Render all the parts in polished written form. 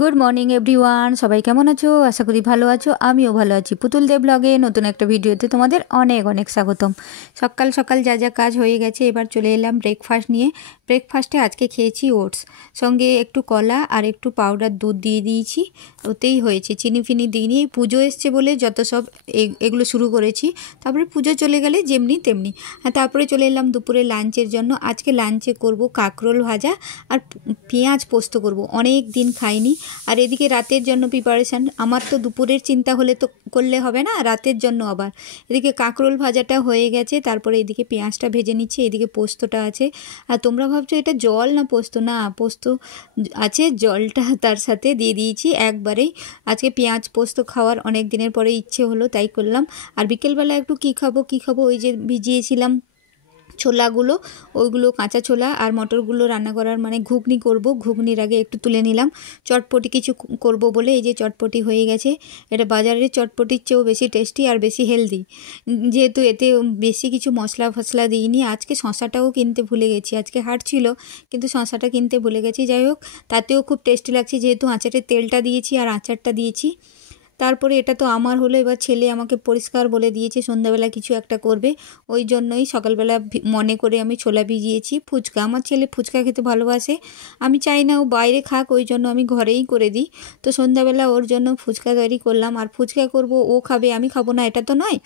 Good morning everyone सबाई केमन आछो आशा करी भालो आछो आमिओ भालो आछि पुतुल दे ब्लगे नतून एक भिडियोते तोमादेर अनेक अनेक स्वागतम। सकाल सकाल जा जा काज हो गेछे एबार चले एलाम ब्रेकफास्ट निये। ब्रेकफास्टे आज के खेयेछि ओट्स संगे एकटू कला और एकटू पाउडार दूध दिए दिएछि ओतेई होयेछे चीनी फिनी दिइनि। पुजो एसेछे बोले जत सब एगुलो शुरू करेछि तारपरे पुजो चले गेले जेमनि तेमनि। तारपरे चले एलाम दुपुरे लांचेर जन्य। आजके लांचे करब काकरोल भाजा और पेঁয়াজ पोस्त करब। अनेक दिन खाइनि। और एदिके रातेर जन्य प्रिपारेशन आमार तो दुपुरेर चिंता होले तो करले होबे ना रातेर जन्य आबार एदिके काकरोल भाजाटा हये गेछे। तारपरे एदिके पेঁয়াজটা भेजे निচ্छि एदिके पोस्तटा आछे। और तोमरा भाबछो এটা जल ना पोस्त ना पोस्त आछे जलटा तार साथे दिए दिएछि एकबारेई। आजके पेঁয়াজ पोस्त खाওয়ার अनेक दिनेर परे इচ্ছে हलो ताई करलाम। और बिकेलबेला एकटू कि खाबो ओई जे भिजिएछिलाम छोलागुलो ओइगुलो काँचा छोला और मटरगुलो रान्ना करार माने घुगनी करब। घुगनिर आगे एकटू तुले निलाम चटपटी किछु करब बोले এই যে चटपटी হয়ে গেছে। এটা বাজারের চটপটির চেয়েও বেশি টেস্টি আর বেশি হেলদি যেহেতু এতে বেশি কিছু মশলা ফসলা দিইনি। আজকে শশাটাও কিনতে ভুলে গেছি আজকে হাট ছিল কিন্তু শশাটা কিনতে ভুলে গেছি। যাই হোক তাতেও খুব টেস্টি লাগছে যেহেতু আচারের তেলটা দিয়েছি আর আচারটা দিয়েছি। তারপরে এটা তো আমার হলো এবার ছেলে আমাকে পরিষ্কার বলে দিয়েছে সন্ধ্যাবেলা কিছু একটা করবে ওই জন্যই সকালবেলা মনে করে আমি ছোলা ভিজিয়েছি। ফুচকা আমার ছেলে ফুচকা খেতে ভালোবাসে আমি চাই না ও বাইরে খাক ওই জন্য আমি ঘরেই করে দিই। তো সন্ধ্যাবেলা ওর জন্য ফুচকা তৈরি করলাম আর ফুচকা করব ও খাবে আমি খাবো না এটা তো নয়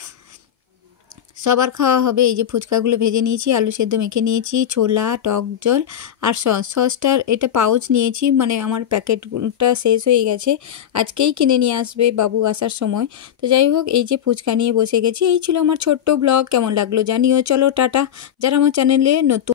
সবার খাওয়া হবে। এই যে ফুচকাগুলো ভেজে নিয়েছি আলু সেদ্ধ মেখে নিয়েছি ছোলা টক জল আর সসটার এটা পাউচ নিয়েছি মানে আমার প্যাকেটটা শেষ হয়ে গেছে আজকেই কিনে নিয়ে আসবে বাবু আসার সময়। তো যাই হোক এই যে ফুচকা নিয়ে বসে গেছি। এই ছিল আমার ছোট্ট ব্লগ কেমন লাগলো জানিও। চলো টাটা। যারা আমার চ্যানেলে নতুন